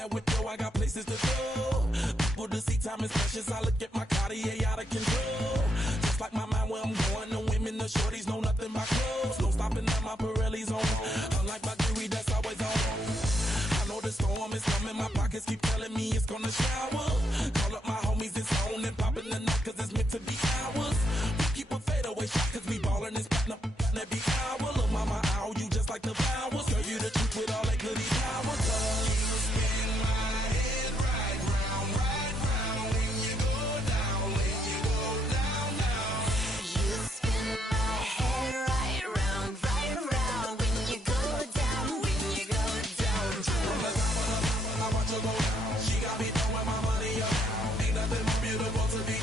that with yo, I got places to go. People to see, time is precious. I look at my Cartier out of control. Just like my mind where I'm going. The women, the shorties know nothing but clothes. No stopping at my Pirelli's on. Unlike my jewelry that's always on. I know the storm is coming. My pockets keep telling me it's gonna shower. Call up my homies, it's on and popping the night cause it's meant to be ours. We keep a fadeaway shot cause we ballin' and spittin' up every hour. Look mama, ow, you just like the flowers. Girl, you the truth with all that goody power. You spin my head right round when you go down, when you go down, down. You spin my head right round when you go down, when you go down. From the top of the top, I watch her go down. She got me throwing my money up. Ain't nothing more beautiful to be.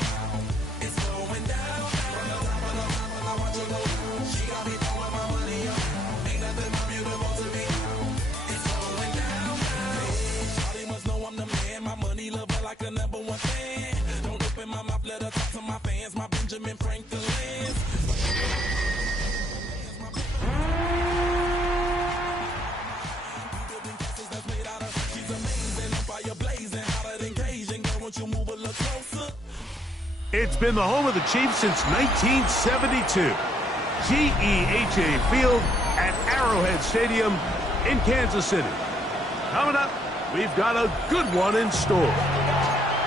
It's going down. From the top of the top, I watch her go down. She got me throwing my money up. Ain't nothing more beautiful to be. It's going down. Shawty must know I'm the man. My money love her like a #1 fan. Don't open my mouth, let her talk to my fans. My Benjamin Franklin. She's amazing, on fire blazing, hotter than Cajun. Girl, won't you move a little closer? It's been the home of the Chiefs since 1972. GEHA Field at Arrowhead Stadium in Kansas City. Coming up, we've got a good one in store.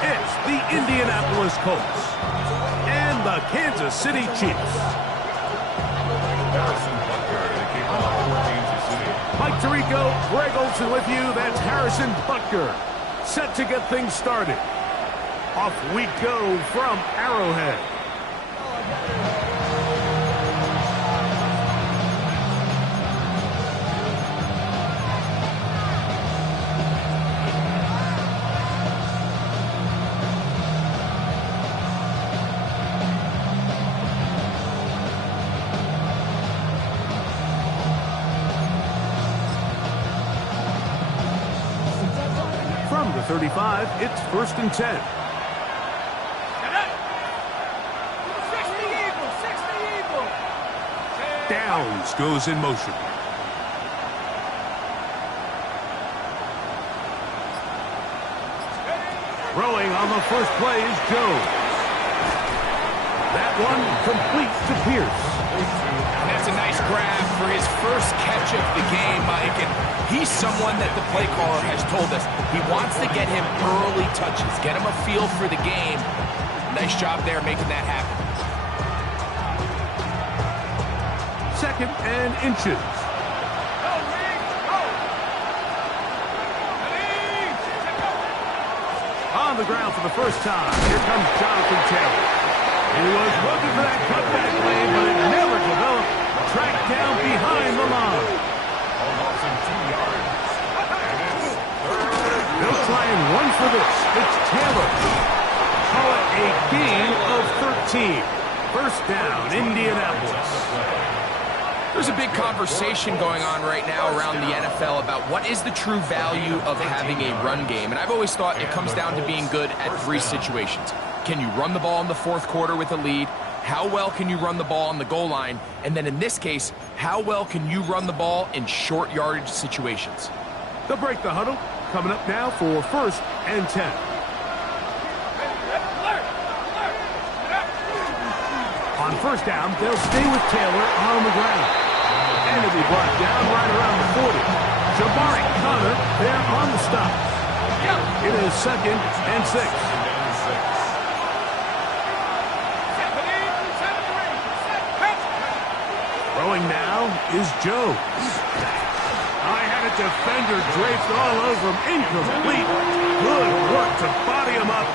It's the Indianapolis Colts and the Kansas City Chiefs. Mike Tirico, Greg Olsen with you. That's Harrison Butker. Set to get things started. Off we go from Arrowhead. From the 35, it's 1st and 10. Downs goes in motion. Throwing on the first play is Jones. That one complete to Pierce. That's a nice grab for his first catch of the game, Mike. And he's someone that the play caller has told us he wants to get him early touches, get him a feel for the game. Nice job there making that happen. 2nd and inches. On the ground for the first time, here comes Jonathan Taylor. He was looking for that cutback lane, but it never developed. Tracked down behind the line. They'll try and run for this. It's Taylor. Call it a gain of 13. First down, Indianapolis. There's a big conversation going on right now around the NFL about what is the true value of having a run game. And I've always thought it comes down to being good at 3 situations. Can you run the ball in the 4th quarter with a lead? How well can you run the ball on the goal line? And then in this case, how well can you run the ball in short yardage situations? They'll break the huddle. Coming up now for 1st and 10. On first down, they'll stay with Taylor on the ground. And he'll be brought down right around the 40. Jabari Connor there on the stop. It is 2nd and 6. Throwing now is Jones. I had a defender draped all over him. Incomplete. Good work to body him up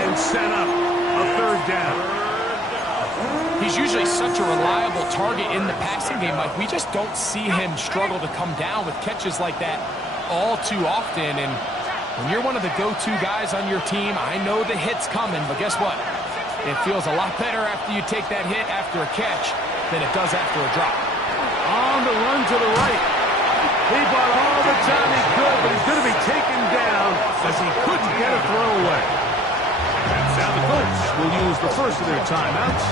and set up a 3rd down. He's usually such a reliable target in the passing game, Mike. We just don't see him struggle to come down with catches like that all too often. And when you're one of the go-to guys on your team, I know the hit's coming, but guess what? It feels a lot better after you take that hit after a catch than it does after a drop. On the run to the right. He bought all the time he could, but he's going to be taken down as he couldn't get a throw away. Now the Colts will use the first of their timeouts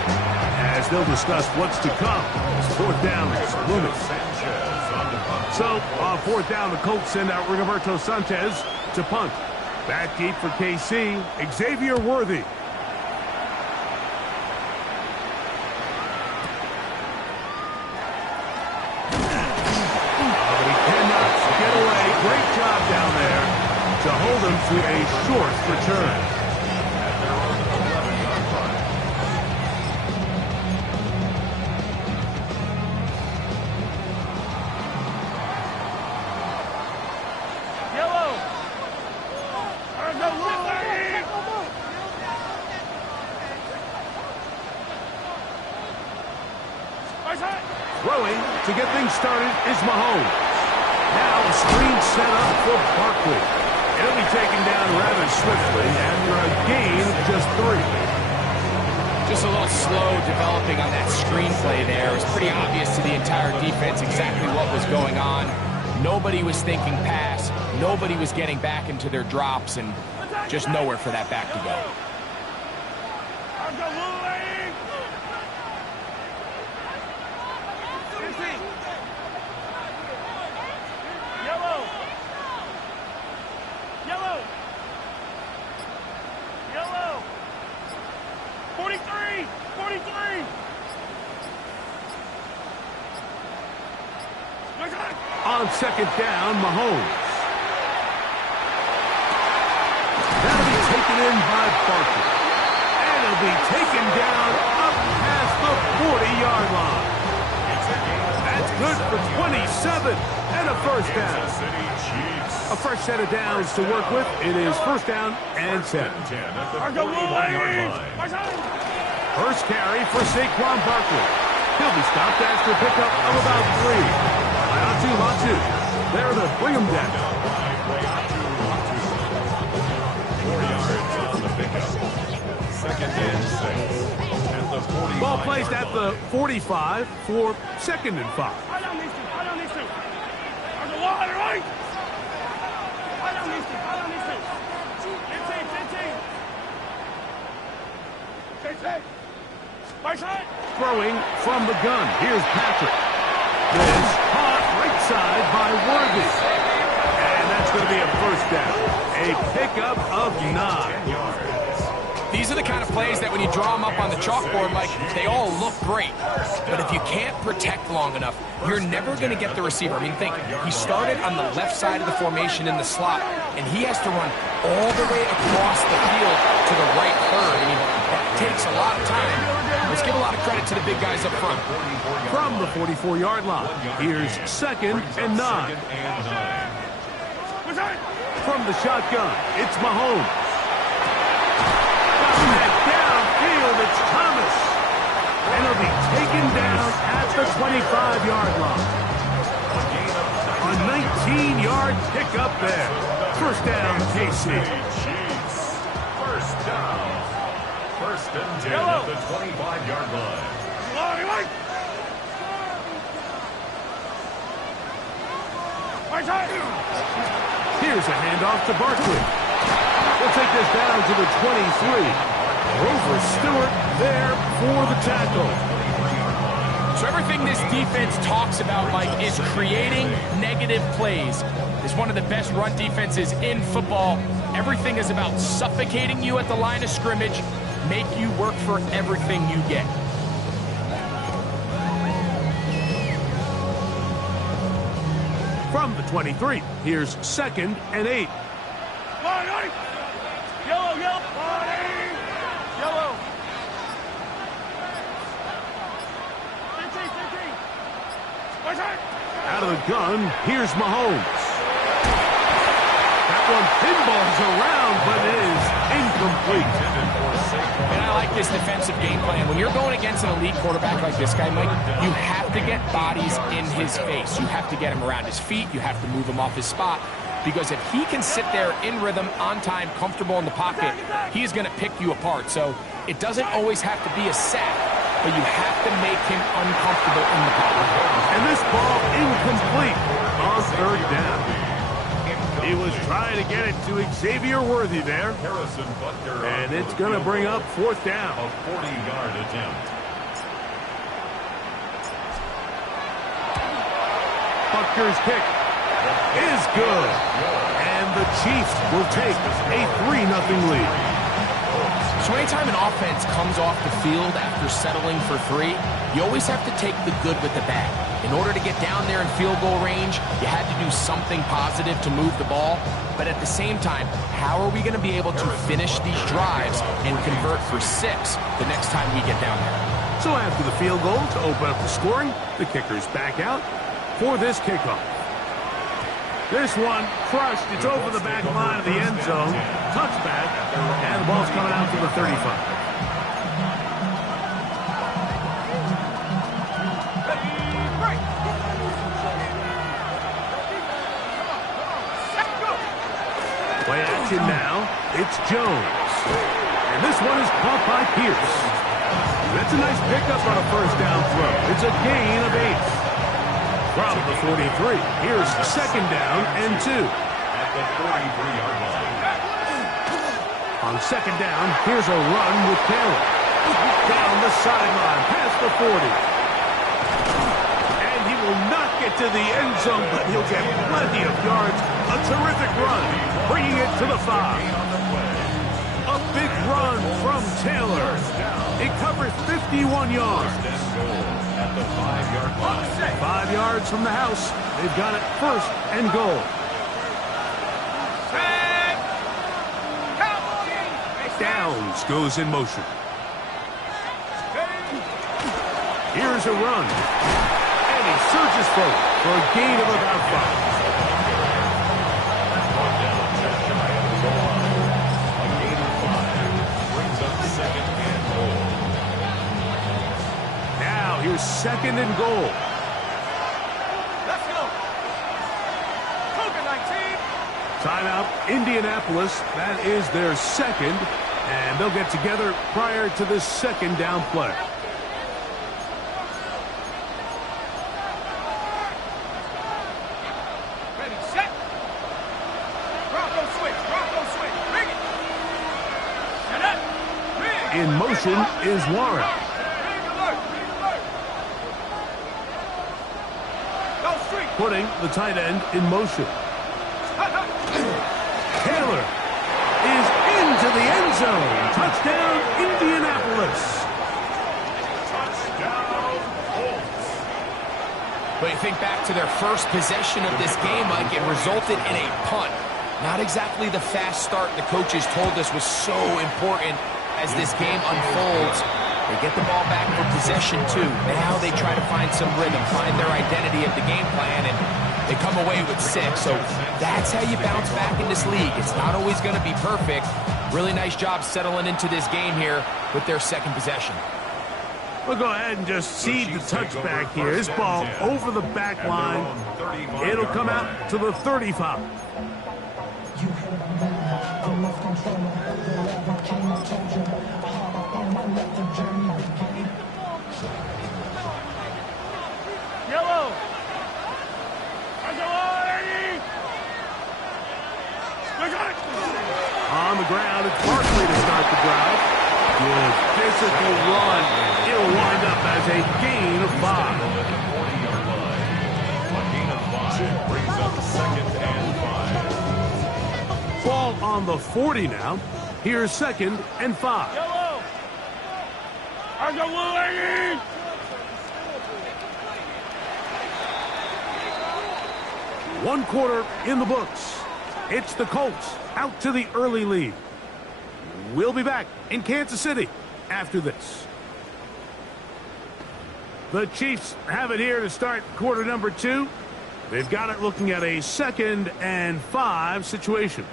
as they'll discuss what's to come. 4th down is looming. So, on 4th down, the Colts send out Rigoberto Sanchez to punt. Back deep for KC, Xavier Worthy. But he cannot get away. Great job down there to hold him to a short return. Throwing to get things started is Mahomes. Now a screen set up for Barkley. It'll be taken down rather swiftly after a gain of just 3. Just a little slow developing on that screenplay there. It was pretty obvious to the entire defense exactly what was going on. Nobody was thinking pass. Nobody was getting back into their drops, and just nowhere for that back to go. On second down, Mahomes. That'll be taken in by Barkley. And it'll be taken down up past the 40-yard line. That's good for 27 and a first down. A fresh set of downs to work with. It is first down and 7. First carry for Saquon Barkley. He'll be stopped after a pickup of about 3. Latu. There to bring him down. 4 yards on the pickup. Second and 6. At the 45. Ball placed at the 45 for second and 5. Throwing from the gun. Here's Patrick. This caught right side by Worthy. And that's going to be a first down. A pickup of 9. These are the kind of plays that when you draw them up on the chalkboard, Mike, they all look great. But if you can't protect long enough, you're never going to get the receiver. I mean, think, he started on the left side of the formation in the slot, and he has to run all the way across the field to the right third. I mean, that takes a lot of time. Let's give a lot of credit to the big guys up front. From the 44-yard line, here's second and 9. From the shotgun, it's Mahomes. Got that downfield, it's Thomas. And he'll be taken down at the 25-yard line. A 19-yard pickup there. First down, KC. First down. First and 10 at the 25-yard line. Here's a handoff to Barkley. We'll take this down to the 23. Grover Stewart there for the tackle. So everything this defense talks about, Mike, is creating negative plays. It's one of the best run defenses in football. Everything is about suffocating you at the line of scrimmage, make you work for everything you get. From the 23, here's second and 8. Out of the gun, here's Mahomes. That one pinballs around, but it is incomplete. And I like this defensive game plan. When you're going against an elite quarterback like this guy, Mike, you have to get bodies in his face. You have to get him around his feet. You have to move him off his spot. Because if he can sit there in rhythm, on time, comfortable in the pocket, he's going to pick you apart. So it doesn't always have to be a sack, but you have to make him uncomfortable in the pocket. And this ball incomplete on third down. He was trying to get it to Xavier Worthy there. And it's going to bring up fourth down. A 40-yard attempt. Butker's kick. is good. And the Chiefs will take a 3-0 lead. So anytime an offense comes off the field after settling for 3, you always have to take the good with the bad. In order to get down there in field goal range, you had to do something positive to move the ball. But at the same time, how are we going to be able to finish these drives and convert for 6 the next time we get down there? So after the field goal to open up the scoring, the kicker's back out for this kickoff. This one crushed. It's over the back line of the end zone. Touchback, and the ball's coming out to the 35. Play action now. It's Jones. And this one is caught by Pierce. That's a nice pickup on a first down throw. It's a gain of 8. From the 43, here's 2nd down and 2. At the 43-yard line. On 2nd down, here's a run with Taylor. Down the sideline, past the 40. And he will not get to the end zone, but he'll get plenty of yards. A terrific run, bringing it to the 5. A big run from Taylor. It covers 51 yards. At the 5-yard line. 5 yards from the house. They've got it 1st and goal. Downs goes in motion. Here's a run. And he surges forward for a gain of about 5. A gain of 5 brings up 2nd and goal. Now here's 2nd and goal. Let's go. COVID-19. Timeout, Indianapolis. That is their 2nd. And they'll get together prior to the 2nd down play. Ready, set. Bronco switch. Bronco switch. Bring it. Set up. Bring. In motion is Warren. Bring alert. Bring alert. Go street. Putting the tight end in motion. Hut, hut. Taylor is into the end zone. Touchdown, Indianapolis. But you think back to their first possession of this game, Mike, it resulted in a punt. Not exactly the fast start the coaches told us was so important as this game unfolds. They get the ball back for possession 2. Now they try to find some rhythm, find their identity of the game plan, and they come away with 6. So that's how you bounce back in this league. It's not always going to be perfect. Really nice job settling into this game here with their 2nd possession. We'll go ahead and just cede the touchback here. This ball over the back line. It'll come out to the 35. Yellow. On the ground, it's Barkley to start the drive. Good physical run. It'll wind up as a gain of 5. At the 40-yard line. A gain of 5 brings up 2nd and 5. Ball on the 40 now. Here's 2nd and 5. Yellow. One quarter in the books. It's the Colts out to the early lead. We'll be back in Kansas City after this. The Chiefs have it here to start quarter number 2. They've got it looking at a 2nd and 5 situation.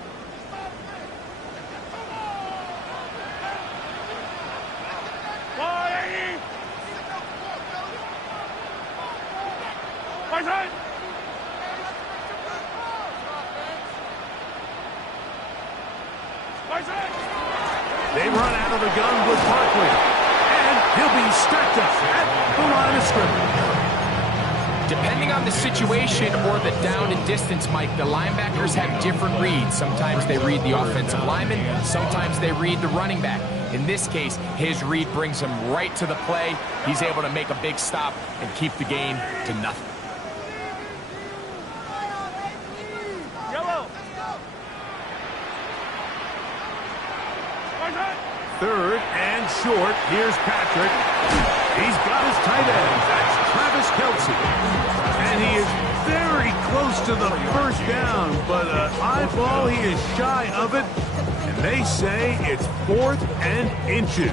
They run out of the gun with Barkley. And he'll be stacked up at the line of scrimmage. Depending on the situation or the down and distance, Mike, the linebackers have different reads. Sometimes they read the offensive lineman. Sometimes they read the running back. In this case, his read brings him right to the play. He's able to make a big stop and keep the game to nothing. third and short. Here's Patrick. He's got his tight end. That's Travis Kelce. And he is very close to the first down, but eyeball, he is shy of it. And they say it's 4th and inches.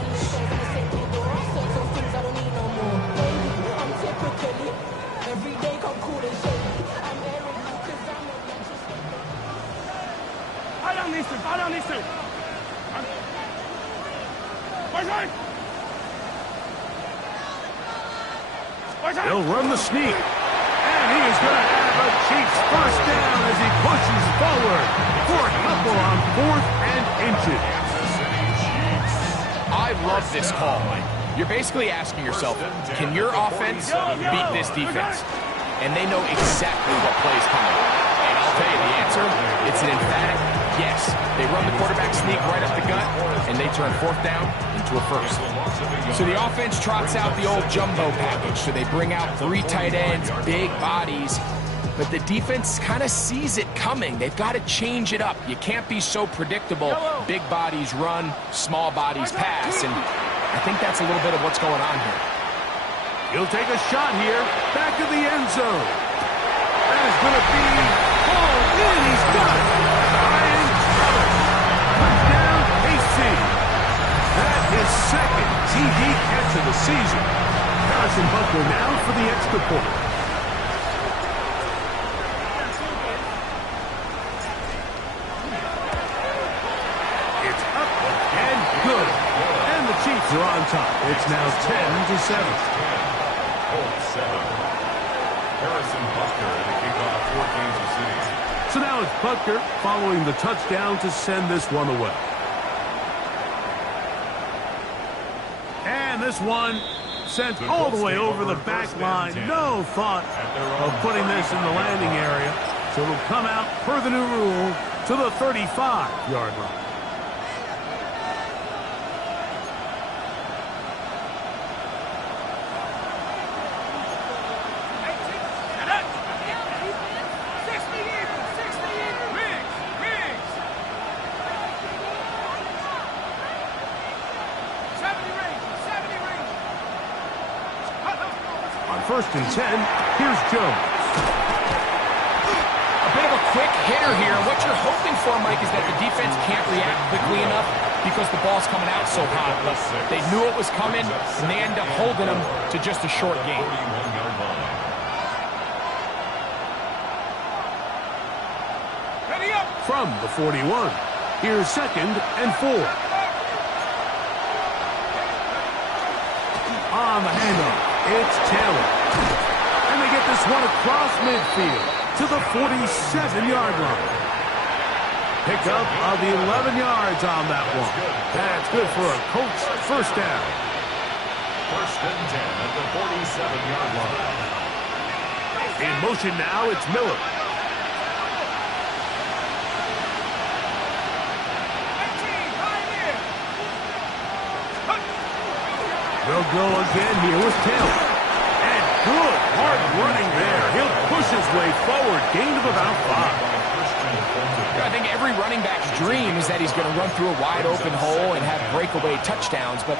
Fall down these two. He'll run the sneak. And he is going to have a Chiefs first down as he pushes forward for a couple on 4th and inches. I love this call, Mike. You're basically asking yourself, can your offense beat this defense? And they know exactly what play is coming. And I'll tell you the answer, it's an emphatic yes. They run the quarterback sneak right up the gut, and they turn 4th down into a first. So the offense trots out the old jumbo package. So they bring out 3 tight ends, big bodies, but the defense kind of sees it coming. They've got to change it up. You can't be so predictable. Big bodies run, small bodies pass, and I think that's a little bit of what's going on here. He'll take a shot here, back of the end zone. That is going to be hauled in. He's got it. Ryan Thomas. Touchdown, KC. That is 2nd TD catch of the season. Harrison Butker now for the extra point. It's up and good. And the Chiefs are on top. It's now 10-7. Harrison Butker to kick off for Kansas City. So now it's Butker following the touchdown to send this one away. And this one sent all the way over the back line. No thought of putting this in the landing area. So it'll come out per the new rule to the 35-yard line. On 1st and 10, here's Jones. A bit of a quick hitter here. What you're hoping for, Mike, is that the defense can't react quickly enough because the ball's coming out so hot. But they knew it was coming, and they end up holding them to just a short game. Ready up. From the 41, here's 2nd and 4. On the handoff, it's Taylor. And they get this one across midfield to the 47-yard line. Pickup of 11 yards on that one. That's good for a Colts first down. 1st and 10 at the 47-yard line. In motion now, it's Miller. They'll go again here with Taylor. And good hard running there. He'll push his way forward. Gain of about 5. I think every running back's dream is that he's going to run through a wide open hole and have breakaway touchdowns, but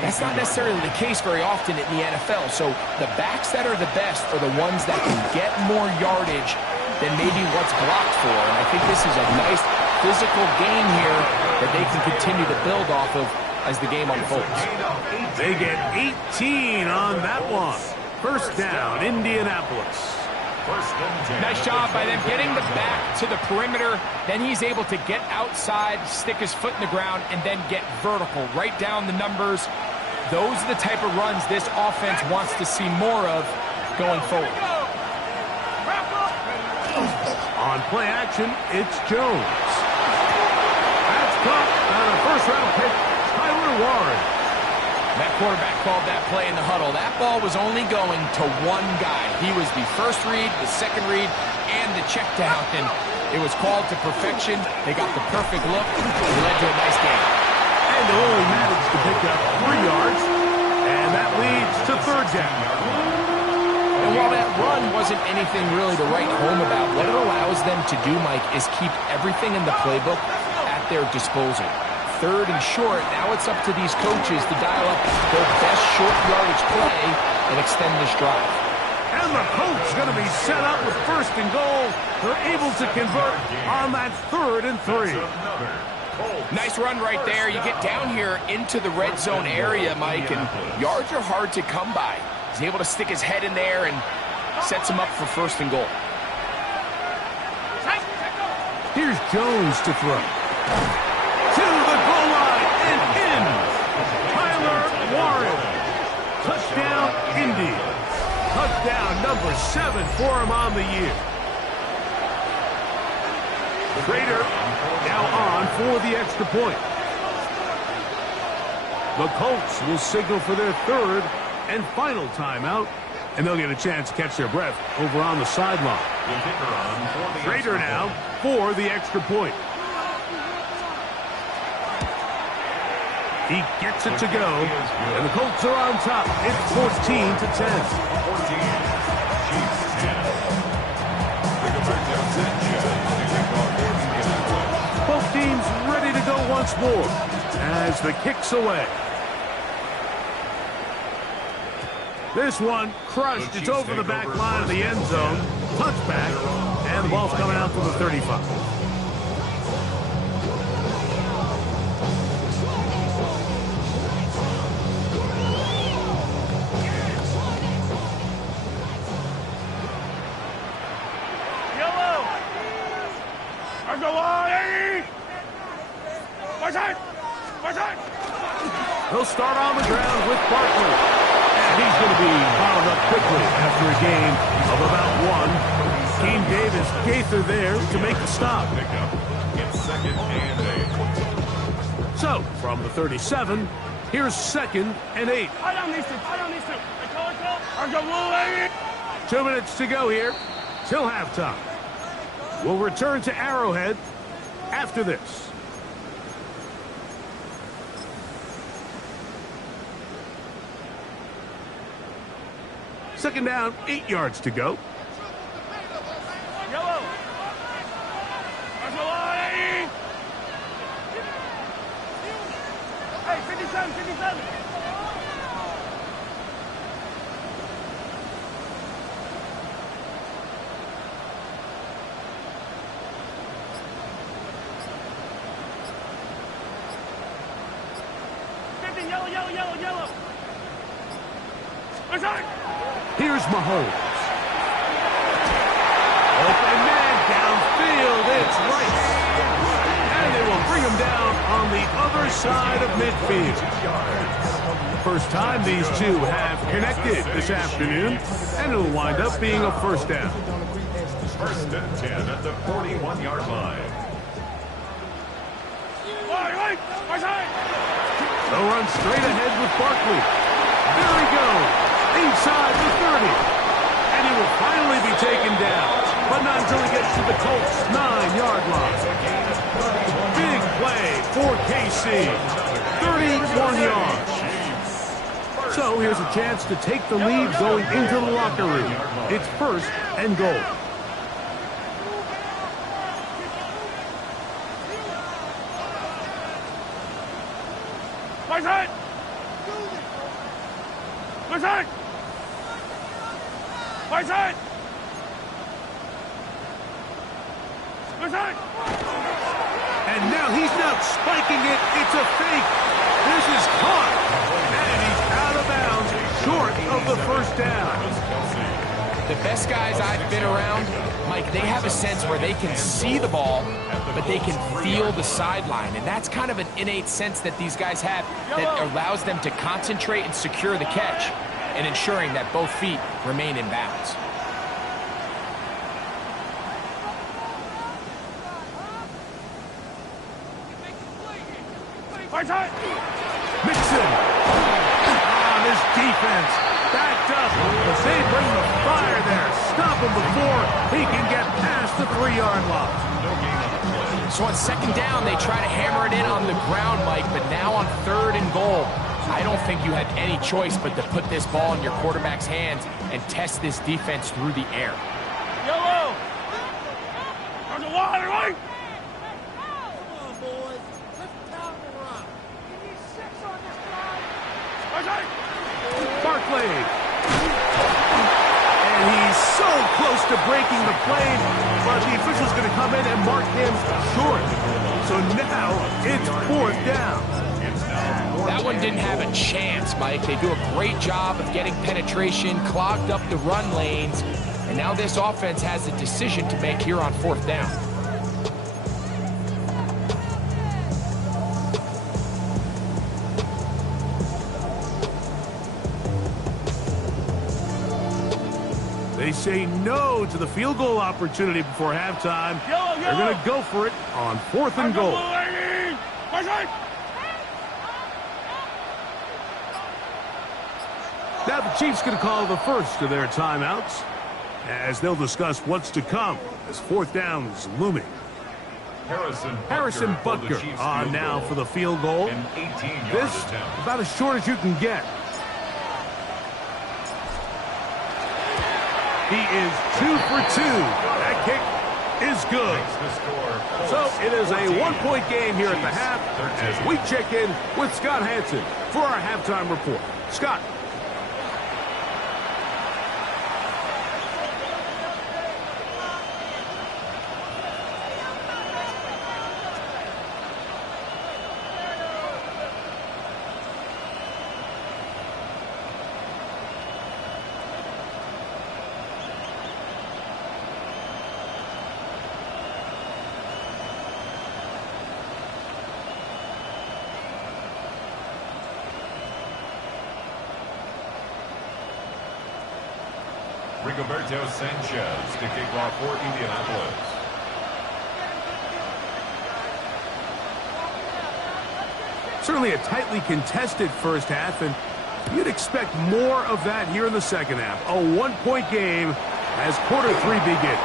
that's not necessarily the case very often in the NFL. So the backs that are the best are the ones that can get more yardage than maybe what's blocked for. And I think this is a nice physical game here that they can continue to build off of as the game unfolds. They get 18 on that one. First down, Indianapolis. Nice job by them getting the back to the perimeter. Then he's able to get outside, stick his foot in the ground, and then get vertical. Right down the numbers. Those are the type of runs this offense wants to see more of going forward. On play action, it's Jones. That's caught on a first-round pick, Tyler Warren. That quarterback called that play in the huddle. That ball was only going to one guy. He was the first read, the second read, and the check down. And it was called to perfection. They got the perfect look. It led to a nice game. And they only managed to pick up 3 yards. And that leads to 3rd down. And while that run wasn't anything really to write home about, what it allows them to do, Mike, is keep everything in the playbook at their disposal. 3rd and short. Now it's up to these coaches to dial up their best short yardage play and extend this drive. And the Colts going to be set up with 1st and goal. They're able to convert on that 3rd and 3. Nice run right there. You get down here into the red zone area, Mike, and yards are hard to come by. He's able to stick his head in there and sets him up for 1st and goal. Here's Jones to throw. To the goal line and in. Tyler Warren. Touchdown, Indy. Touchdown number 7 for him on the year. Prater now on for the extra point. The Colts will signal for their 3rd and final timeout, and they'll get a chance to catch their breath over on the sideline. Prater now for the extra point. He gets it to go, and the Colts are on top. It's 14-10. Both teams ready to go once more as the kick's away. This one crushed. It's over the back line of the end zone. Touchback, and the ball's coming out from the 35. They'll start on the ground with Barkley. And he's going to be fouled up quickly after a gain of about 1. Keem Davis, Gaither there to make the stop. It's 2nd and 8. So, from the 37, here's 2nd and 8. I don't need to. I don't need to. I go 2 minutes to go here till halftime. We'll return to Arrowhead after this. Second down, 8 yards to go. Yellow. Hey, 57, 57. Yellow. Here's Mahomes. Open man downfield. It's Rice. And they will bring him down on the other side of midfield. First time these two have connected this afternoon, and it'll wind up being a 1st down. 1st and 10 at the 41-yard line. They'll run straight ahead with Barkley. There he goes, inside the 30. And he will finally be taken down, but not until he gets to the Colts' 9-yard line. Big play for KC, 31 yards. So here's a chance to take the lead going into the locker room. It's 1st and goal. And now he's not spiking it. It's a fake. This is caught. And he's out of bounds, short of the 1st down. The best guys I've been around, Mike, they have a sense where they can see the ball, but they can feel the sideline. And that's kind of an innate sense that these guys have that allows them to concentrate and secure the catch and ensuring that both feet remain in bounds. Mixon. On his defense. Backed up. But they bring the fire there. Stop him before he can get past the 3-yard line. So on 2nd down, they try to hammer it in on the ground, Mike, but now on 3rd and goal, I don't think you had any choice but to put this ball in your quarterback's hands and test this defense through the air. Yellow. On the water, right? to breaking the play, but the official's going to come in and mark him short. So now it's 4th down. That one didn't have a chance, Mike. They do a great job of getting penetration, clogged up the run lanes, and now this offense has a decision to make here on 4th down. They say no to the field goal opportunity before halftime. They're going to go for it on 4th and goal. Now the Chiefs going to call the first of their timeouts as they'll discuss what's to come as 4th down is looming. Harrison Butker on now for the field goal. This about as short as you can get. He is 2 for 2. That kick is good. So it is a 1-point game here at the half as we check in with Scott Hanson for our halftime report. Scott. Rigoberto Sanchez to kick off for Indianapolis. Certainly a tightly contested first half, and you'd expect more of that here in the second half. A 1-point game as quarter 3 begins.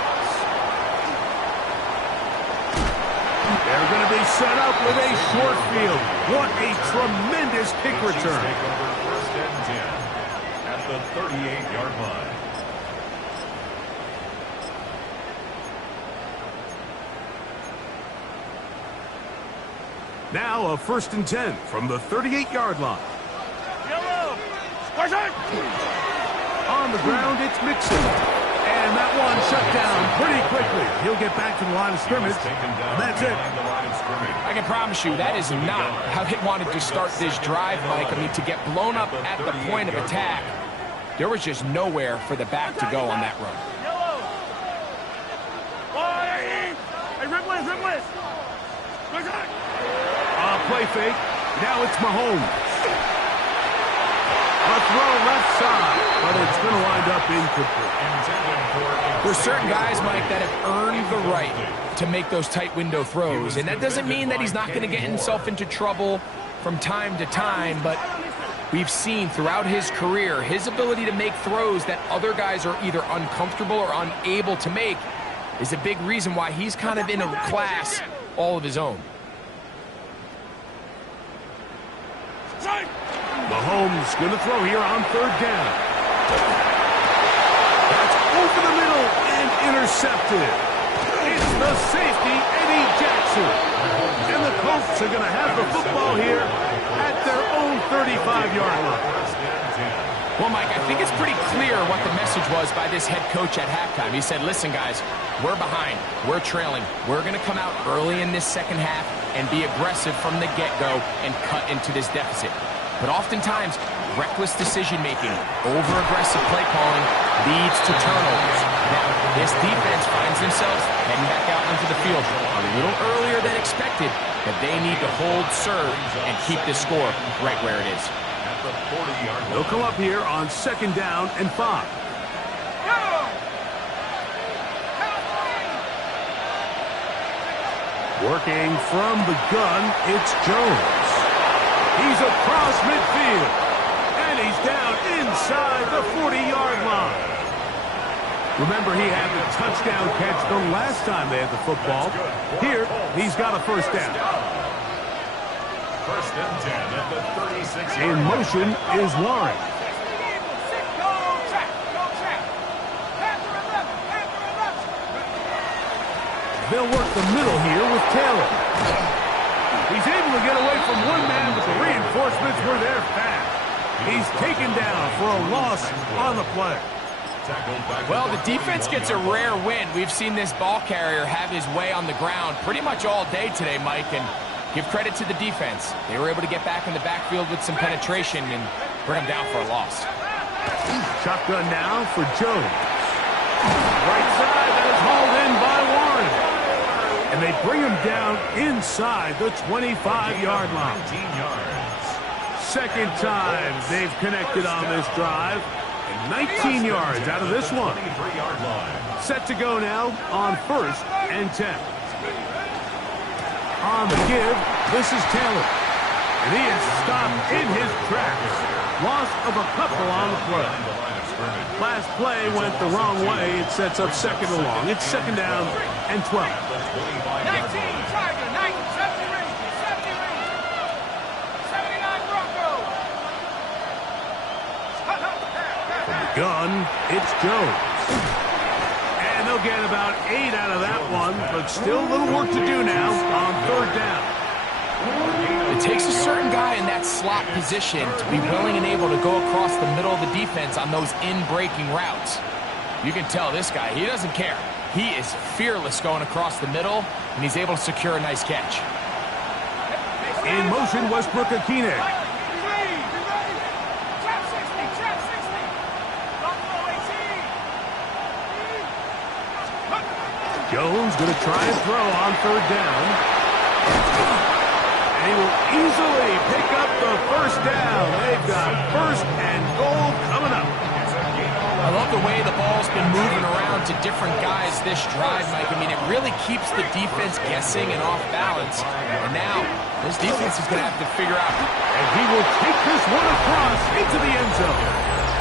They're going to be set up with a short field. What a tremendous kick return. Take over 1st and 10 at the 38-yard line. Now a 1st and 10 from the 38-yard line. On the ground, it's Mixon. And that one shut down pretty quickly. He'll get back to the line of scrimmage. And that's it. I can promise you that is not how they wanted to start this drive, Mike. I mean, to get blown up at the point of attack, there was just nowhere for the back to go on that run. Play fake. Now it's Mahomes. A throw left side, but it's going to wind up incomplete. There's certain guys, Mike, that have earned the right to make those tight window throws, and that doesn't mean that he's not going to get himself into trouble from time to time, but we've seen throughout his career his ability to make throws that other guys are either uncomfortable or unable to make is a big reason why he's kind of in a class all of his own. Mahomes going to throw here on 3rd down. That's over the middle and intercepted. It's the safety, Eddie Jackson. And the Colts are going to have the football here at their own 35-yard line. Well, Mike, I think it's pretty clear what the message was by this head coach at halftime. He said, listen, guys, we're behind. We're trailing. We're going to come out early in this second half and be aggressive from the get-go and cut into this deficit. But oftentimes, reckless decision-making, over-aggressive play calling leads to turnovers. Now, this defense finds themselves heading back out onto the field a little earlier than expected, but they need to hold serve and keep this score right where it is. They'll come up here on 2nd down and 5. Working from the gun, it's Jones. He's across midfield, and he's down inside the 40-yard line. Remember, he had the touchdown catch the last time they had the football. Here, he's got a 1st down. 1st and 10 at the 36-yard line. In motion is Warren. They'll work the middle here with Taylor. He's able to get away from one man, but the reinforcements were there fast. He's taken down for a loss on the play. Well, the defense gets a rare win. We've seen this ball carrier have his way on the ground pretty much all day today, Mike, and give credit to the defense. They were able to get back in the backfield with some penetration and bring them down for a loss. Shotgun now for Jones. Right side, that is hauled in by Warren. And they bring him down inside the 25-yard line. 19 yards. Second time they've connected on this drive. And 19 yards out of this one. 23-yard line. Set to go now on 1st and 10. On the give, this is Taylor. And he is stopped in his tracks. Loss of a couple on the play. Last play went the wrong way. It sets up 2nd and long. It's 2nd down and 12. 19, Tiger, 90, 70 Rangers, 70 Rangers, 79 Broncos. From the gun, it's Jones. And they'll get about 8 out of that one, but still a little work to do now on 3rd down. It takes a certain guy in that slot position to be willing and able to go across the middle of the defense on those in-breaking routes. You can tell this guy, he doesn't care. He is fearless going across the middle, and he's able to secure a nice catch. In motion, Westbrook Akine. Jones going to try and throw on 3rd down. And he will easily pick up the 1st down. They've got 1st and goal coming up. I love the way the ball's been moving around to different guys this drive, Mike. I mean, it really keeps the defense guessing and off balance. And now, this defense is going to have to figure out. And he will take this one across into the end zone.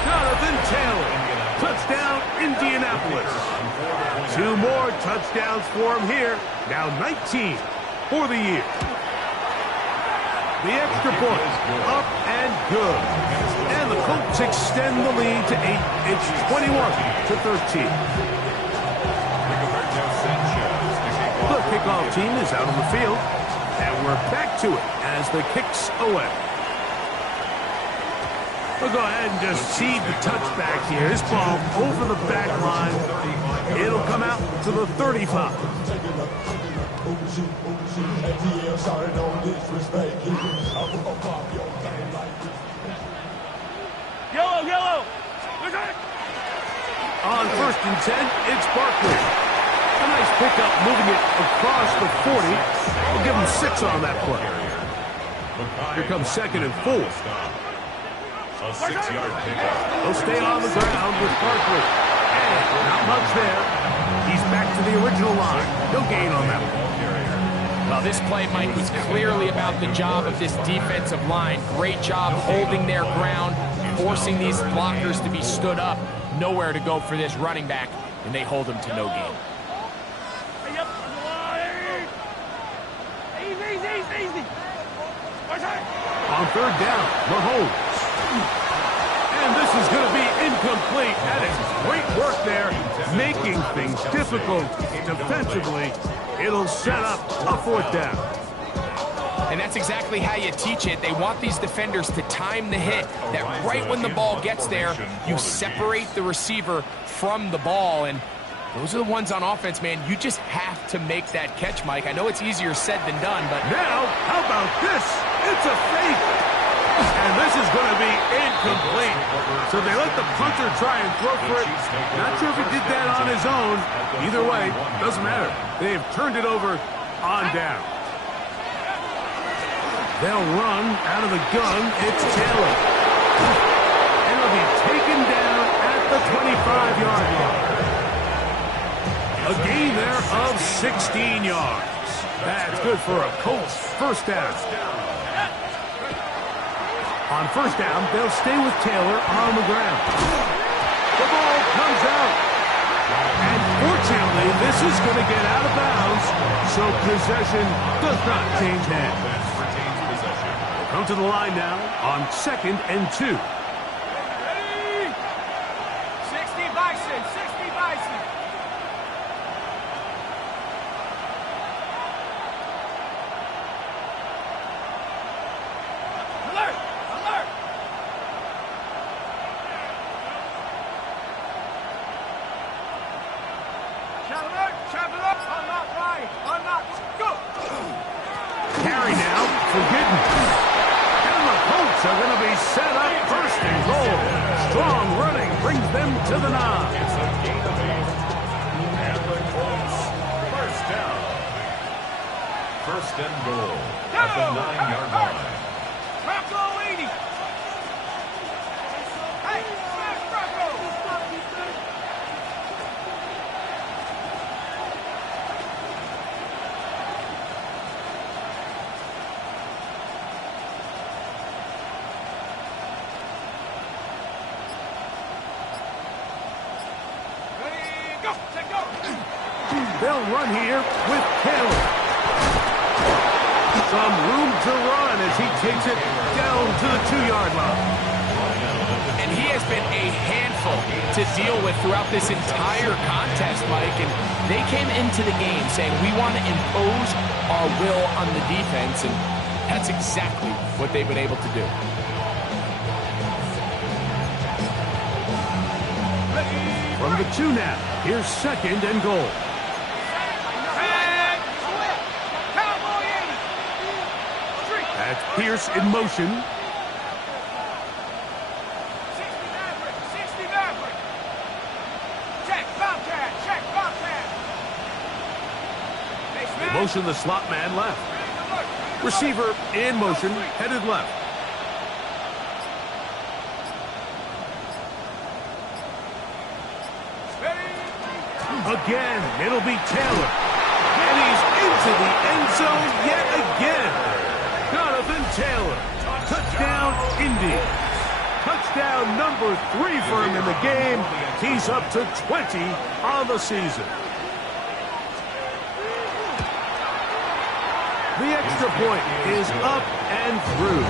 Jonathan Taylor. Touchdown, Indianapolis. 2 more touchdowns for him here. Now 19 for the year. The extra point, up and good. And the Colts extend the lead to 8. It's 21-13. The kickoff team is out on the field. And we're back to it as the kick's away. We'll go ahead and just seed the touchback here. This ball over the back line. It'll come out to the 35. Yellow. On 1st and 10, it's Barkley. A nice pickup moving it across the 40. We'll give him 6 on that play. Here comes 2nd and 4. A 6-yard pickup. He'll stay on the ground with Barkley. And not much there. He's back to the original line. No gain on that one. Well, this play, Mike, was clearly about the job of this defensive line. Great job holding their ground, forcing these blockers to be stood up. Nowhere to go for this running back, and they hold him to no gain. Easy. On 3rd down, Mahomes. And this is going to be incomplete. That is great work there, making things difficult defensively. It'll set up a 4th down. And that's exactly how you teach it. They want these defenders to time the hit, that right when the ball gets there, you separate the receiver from the ball. And those are the ones on offense, man. You just have to make that catch, Mike. I know it's easier said than done, but Now, how about this? It's a fake. And this is going to be incomplete. So they let the punter try and throw for it. Not sure if he did that on his own. Either way, doesn't matter. They have turned it over on down. They'll run out of the gun. It's Taylor. And it'll be taken down at the 25-yard line. A gain there of 16 yards. That's good for a Colts 1st down. On 1st down, they'll stay with Taylor on the ground. The ball comes out. And fortunately, this is going to get out of bounds, so possession does not change hands. Come to the line now on 2nd and 2. Ready? 60 Bison. Alert. Unlock right. Unlock. Go. Carry now, forbidden. And the Colts are going to be set up first and goal. Strong running brings them to the 9. It's a gain of 8. And the Colts, first down. First and goal at the 9-yard line. Rocco 80. Hey, smash Rocco. Ready, go. Let go. They'll run here with Taylor. Some room to run as he takes it down to the 2-yard line. And he has been a handful to deal with throughout this entire contest, Mike. And they came into the game saying, we want to impose our will on the defense. And that's exactly what they've been able to do. From the 2 now, here's second and goal. Cowboy 80. That's Pierce in motion. 60 Maverick. 60 Maverick. Check Bobcat. Check Bobcat. Hey, They smash. motion the slot man left. Receiver in motion, headed left. Again, it'll be Taylor. And he's into the end zone yet again. Jonathan Taylor. Touchdown, Indy. Touchdown number 3 for him in the game. He's up to 20 on the season. The extra point is up and through.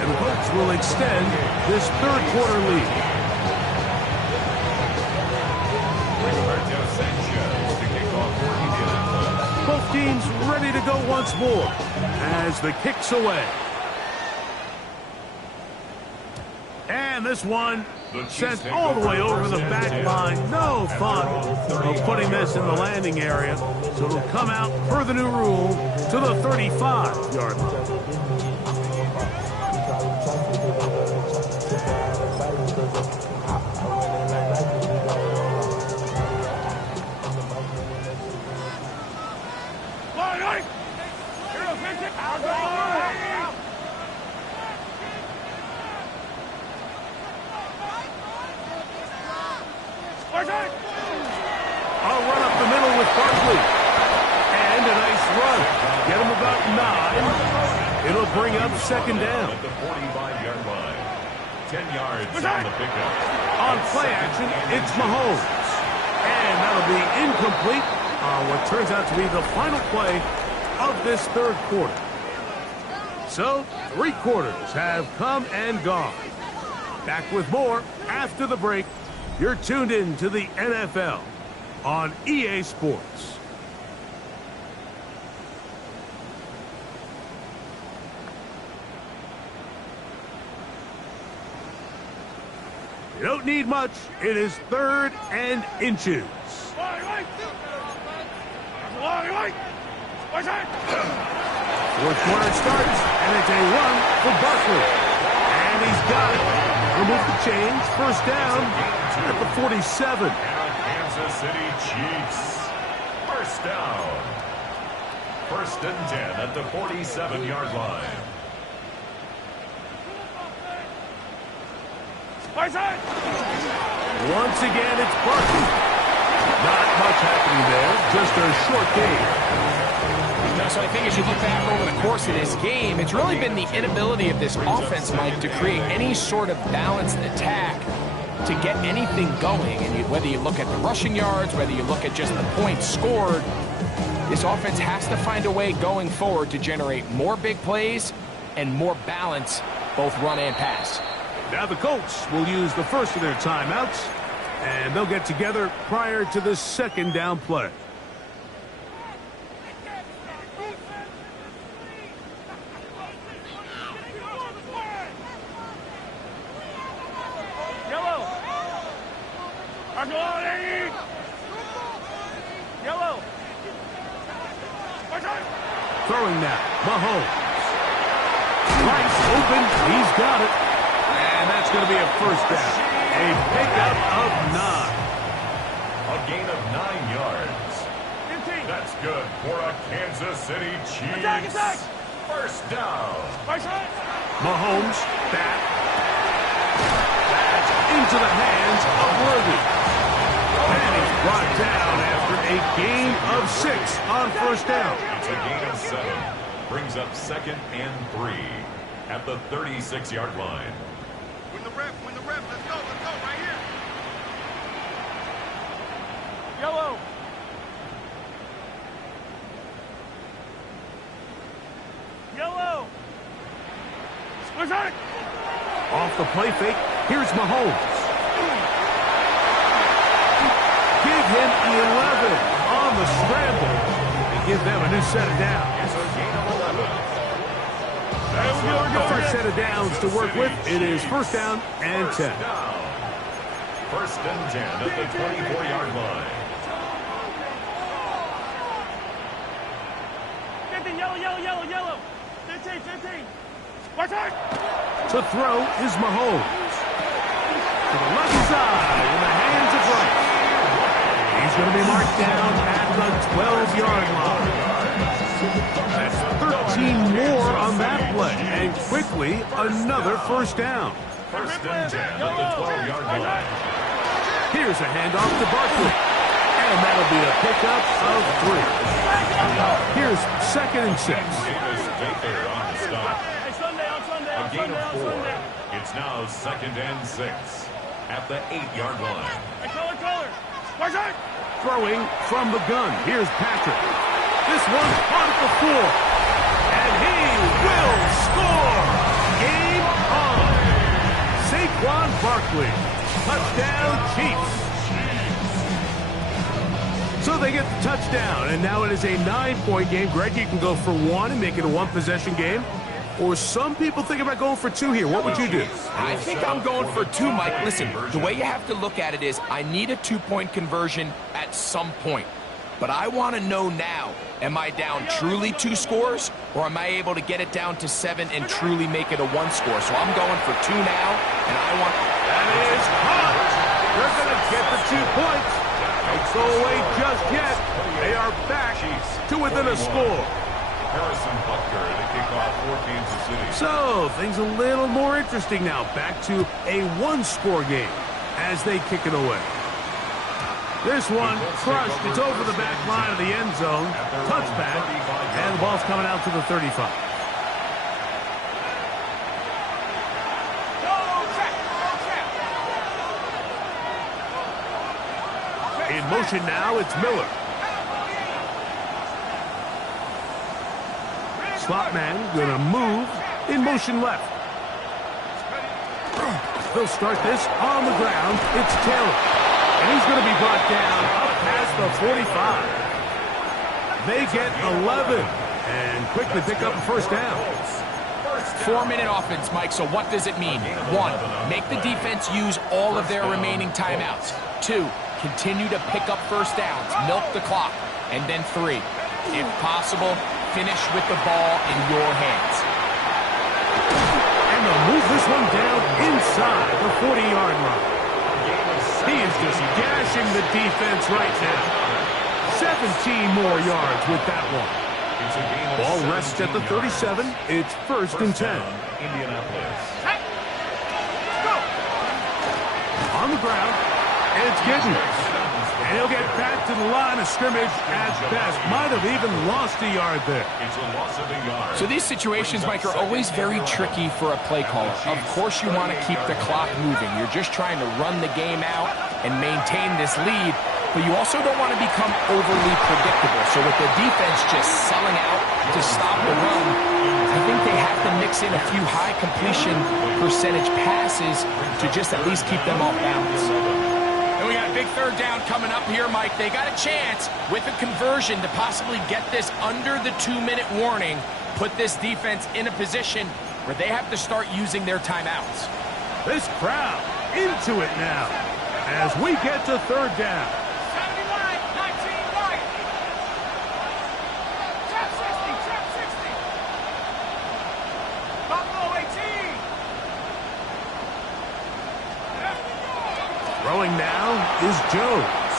And the Colts will extend this third quarter lead. Roberto Sanchez to kick off for Indianapolis. Both teams ready to go once more as the kick's away. And this one sent all the way over the back line. No fun of putting this in the landing area. So it'll come out per the new rule to the 35-yard line. I'll run up the middle with Barkley. And a nice run. Get him about 9. It'll bring up second down. At the 45-yard line. 10 yards on the pickup. On play action, it's Mahomes. And that'll be incomplete on what turns out to be the final play of this third quarter. So, 3 quarters have come and gone. Back with more after the break. You're tuned in to the NFL on EA Sports. You don't need much. It is 3rd and inches. Fourth quarter starts, and it's a run for Barkley. And he's got it. Remove the chains. First down at the 47. Kansas City Chiefs. First down. 1st and 10 at the 47-yard line. Once again, it's Barkley. Not much happening there. Just a short game. So I think as you look back over the course of this game, it's really been the inability of this offense, Mike, to create any sort of balanced attack to get anything going. And whether you look at the rushing yards, whether you look at just the points scored, this offense has to find a way going forward to generate more big plays and more balance, both run and pass. Now the Colts will use the first of their timeouts, and they'll get together prior to the second down play. Yellow. throwing now. Mahomes. Rice open. He's got it. And that's going to be a first down. A pickup of 9. A gain of 9 yards. That's good for a Kansas City Chiefs. Attack! First down. Mahomes back. That's into the hands of Worthy. And he's brought down after a gain of 6 on first down. It's a gain of 7. Brings up 2nd and 3 at the 36-yard line. Win the rep. Let's go right here. Yellow. Off the play fake, here's Mahomes. Give him 11 on the scramble and give them a new set of downs. It's a gain of 11. The first set of downs to work with, it is first down and 10. First and 10 at the 24-yard line. 15, yellow. 15. Watch out! To throw is Mahomes. To the left side in the hands of Rice. He's going to be marked down at the 12-yard line. That's 13 more on that play. And quickly, another first down. First and 10 at the 12-yard line. Here's a handoff to Barkley. And that'll be a pickup of 3. Here's 2nd and 6. Davis Baker on the stop. A gain of 4. It's now 2nd and 6 at the 8-yard line. Throwing from the gun. Here's Patrick. This one's caught at the 4. And he will score. Game on. Saquon Barkley. Touchdown Chiefs. So they get the touchdown, and now it is a 9-point game. Greg, you can go for 1 and make it a 1-possession game. Or some people think about going for 2 here. What would you do? I think I'm going for 2, Mike. Listen, the way you have to look at it is I need a 2-point conversion at some point. But I want to know now, am I down truly 2 scores, or am I able to get it down to 7 and truly make it a 1 score? So I'm going for 2 now, and I want... That is hot. They're going to get the 2 points. Don't go away just yet. They are back to within a score. Harrison Butker to kick off for Kansas City. So, things a little more interesting now. Back to a 1-score game as they kick it away. This one crushed. It's over the back line of the end zone. Touchback. And the ball's coming out to the 35. In motion now, it's Miller. Slot man gonna move in motion left. They'll start this on the ground. It's Taylor. And he's gonna be brought down up past the 45. They get 11 and quickly pick up a first down. 4-minute offense, Mike, so what does it mean? 1, make the defense use all of their remaining timeouts. 2, continue to pick up first downs, milk the clock. And then 3, if possible, finish with the ball in your hands. And they'll move this one down inside the 40-yard line. He is just gashing the defense right now. 17 more yards with that one. Ball rests at the 37. It's first and 10. Indianapolis. On the ground, and it's Gidden. And he'll get back to the line of scrimmage at best. Might have even lost a yard there. It's a loss of a yard. So these situations, Mike, are always very tricky for a play caller. Of course you want to keep the clock moving. You're just trying to run the game out and maintain this lead, but you also don't want to become overly predictable. So with the defense just selling out to stop the run, I think they have to mix in a few high completion percentage passes to just at least keep them off balance. And we got a big 3rd down coming up here, Mike. They got a chance with a conversion to possibly get this under the 2-minute warning, put this defense in a position where they have to start using their timeouts. This crowd into it now as we get to 3rd down. 79, 19 right. Trap 60, is Jones.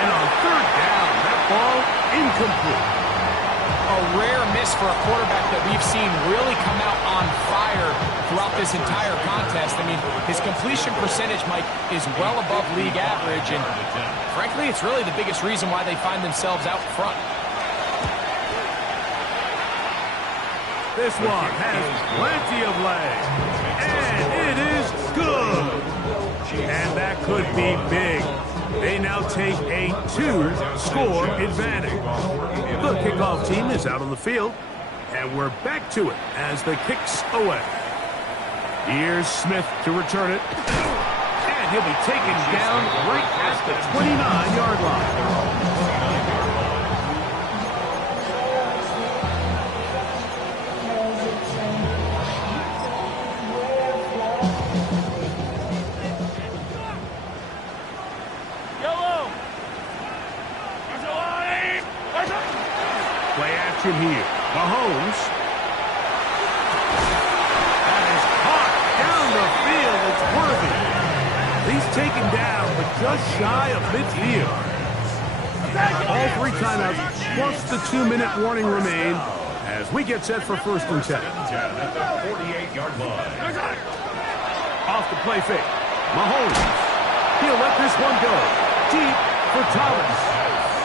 And on third down, that ball incomplete. A rare miss for a quarterback that we've seen really come out on fire throughout this entire contest. I mean, his completion percentage, Mike, is well above league average, and frankly, it's really the biggest reason why they find themselves out front. This one has plenty of legs, and it is good. And that could be big. They now take a 2-score advantage. The kickoff team is out on the field, and we're back to it as the kick's away. Here's Smith to return it, and he'll be taken down right at the 29-yard line. Here, Mahomes. That is caught down the field. It's Worthy. He's taken down, but just shy of midfield. All 3 timeouts plus the 2-minute warning remain as we get set for 1st and 10. At the 48-yard line. Off the play fake. Mahomes. He'll let this one go. Deep for Thomas.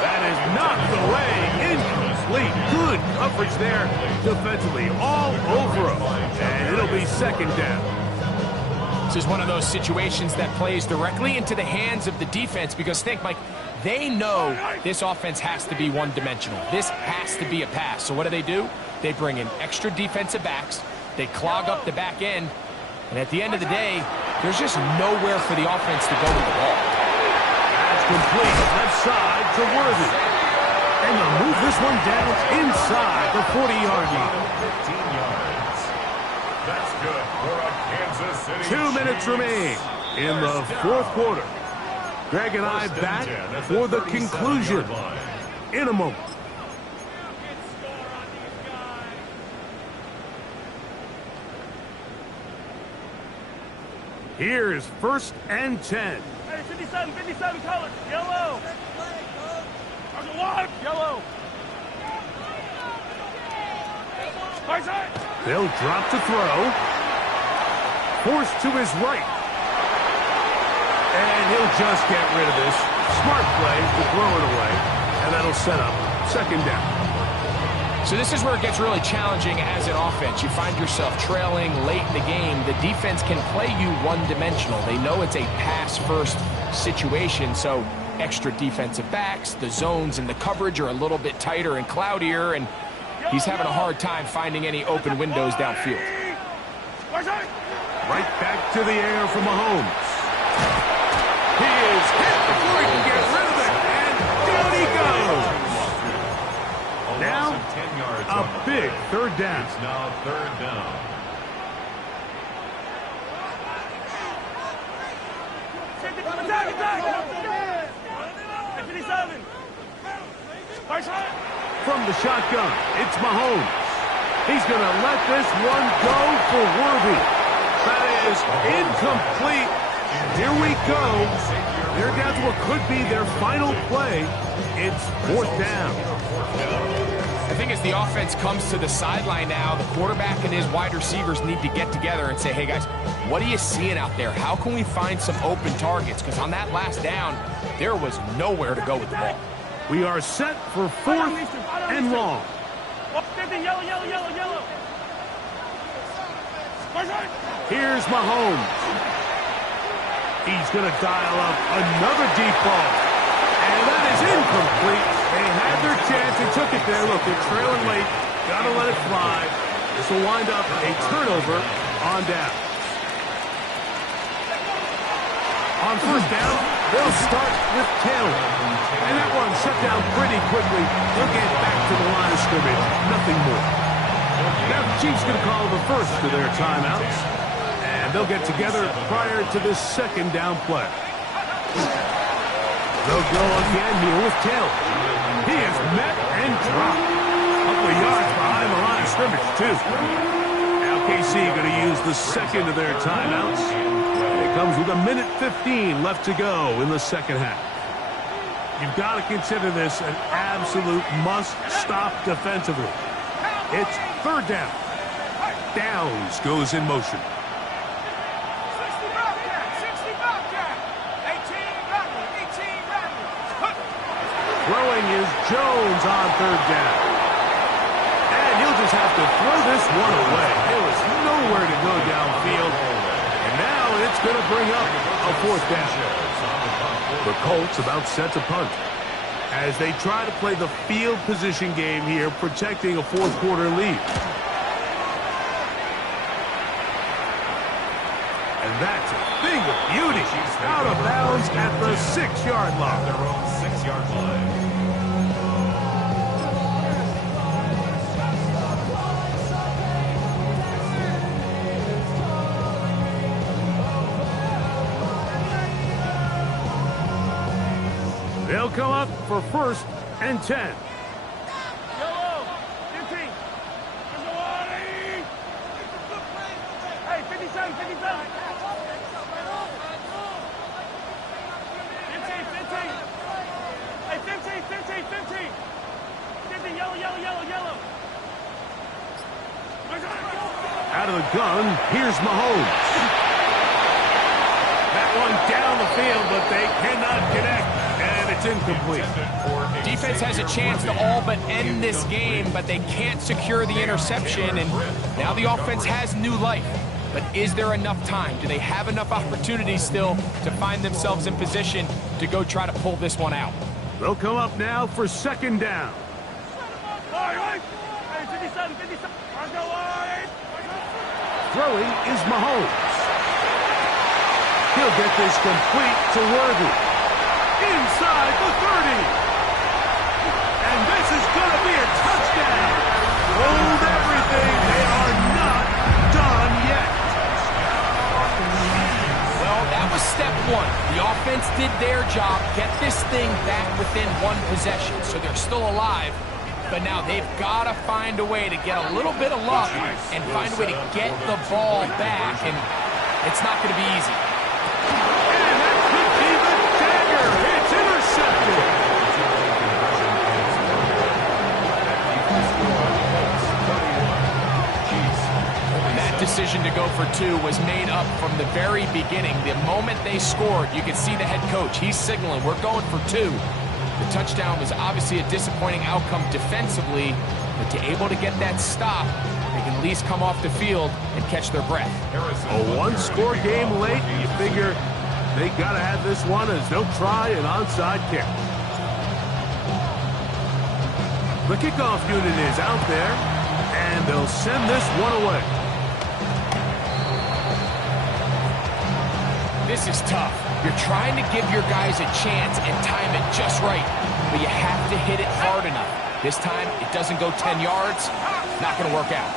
That is knocked away. Incomplete. Good coverage there defensively. All over him. And it'll be 2nd down. This is one of those situations that plays directly into the hands of the defense because, think, Mike, they know this offense has to be one-dimensional. This has to be a pass. So what do? They bring in extra defensive backs. They clog up the back end. And at the end of the day, there's just nowhere for the offense to go with the ball. That's complete. Left side to Worthy. And they'll move this one down inside the 40-yard line. 15 yards. That's good for a Kansas City. 2 minutes remain in the 4th quarter. Greg and I back for the conclusion in a moment. Here is 1st and 10. Hey, 57 colors, yellow. There's a one, yellow. Right side. They'll drop to throw. Forced to his right. And he'll just get rid of this. Smart play to throw it away. And that'll set up 2nd down. So this is where it gets really challenging as an offense. You find yourself trailing late in the game. The defense can play you one-dimensional. They know it's a pass-first situation, so extra defensive backs, the zones and the coverage are a little bit tighter and cloudier, and he's having a hard time finding any open windows downfield. Right back to the air for Mahomes. He is hit before he can get rid of it, and down he goes. Now, a big 3rd down. It's now 3rd down. From the shotgun, it's Mahomes. He's going to let this one go for Worthy. That is incomplete. Here we go. They're down to what could be their final play. It's 4th down. I think as the offense comes to the sideline now, the quarterback and his wide receivers need to get together and say, hey, guys, what are you seeing out there? How can we find some open targets? Because on that last down, there was nowhere to go with the ball. We are set for 4th and long. Yellow. Here's Mahomes. He's going to dial up another deep ball. And that is incomplete. They had their chance. They took it there. Look, they're trailing late. Got to let it fly. This will wind up a turnover on down. On 1st down, they'll start with Taylor. And that one shut down pretty quickly. They'll get back to the line of scrimmage. Nothing more. Now the Chiefs going to call the first of their timeouts. And they'll get together prior to this 2nd down play. They'll go again here with Taylor. He is met and dropped. A couple of yards behind the line of scrimmage, too. Now KC going to use the 2nd of their timeouts. It comes with 1:15 left to go in the second half. You've got to consider this an absolute must-stop defensively. It's third down. Downs goes in motion. 60 Bobcat. 18 Rattler. Throwing is Jones on third down. And he'll just have to throw this one away. There was nowhere to go downfield. And now it's going to bring up a fourth down. The Colts about set to punt as they try to play the field position game here, protecting a fourth quarter lead. And that's a thing of beauty. She's out of bounds at the 6-yard line. Their own 6-yard line. They'll come up for 1st and 10. Yellow. 15. Hey, 57. 15, yellow. Out of the gun, here's Mahomes. That one down the field, but they cannot connect, and it's incomplete. Defense has a chance to all but end this game, but they can't secure the interception, and now the offense has new life. But is there enough time? Do they have enough opportunities still to find themselves in position to go try to pull this one out? They'll come up now for 2nd down. Throwing is Mahomes. He'll get this complete to Worthy. Inside the 30. And this is going to be a touchdown. Hold everything. They are not done yet. Well, that was step one. The offense did their job, get this thing back within one possession, so they're still alive. But now they've got to find a way to get a little bit of luck and find a way to get the ball back, and it's not going to be easy. And that could be the dagger. It's intercepted. That decision to go for 2 was made up from the very beginning. The moment they scored, you could see the head coach. He's signaling, we're going for 2. The touchdown was obviously a disappointing outcome defensively, but to able to get that stop, they can at least come off the field and catch their breath. A one-score game late, you figure they got to have this one as they'll try an onside kick. The kickoff unit is out there, and they'll send this one away. This is tough. You're trying to give your guys a chance and time it just right, but you have to hit it hard enough. This time, it doesn't go 10 yards. Not going to work out.